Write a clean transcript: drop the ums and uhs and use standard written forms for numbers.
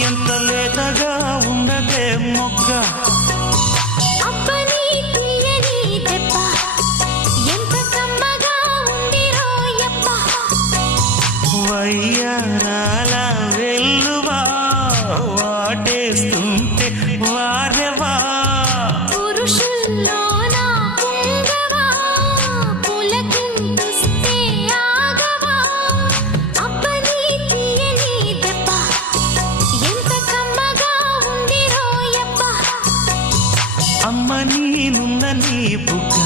ఎంత లేతగా ఉన్నదే మొగ్గ. అబ్బని తీయని దెబ్బ ఎంత కమ్మగా ఉంది రోయప్ప. వయ్యారాల వెల్లువా వాటేస్తుంటే వారెవా. పురుషుల్లోన పుంగవా పులకింతుస్తే ఆగవా. అబ్బని తీయని దెబ్బ ఎంత కమ్మగా ఉంది రోయప్ప. అమ్మ నీనున్న నీ బుగ్గ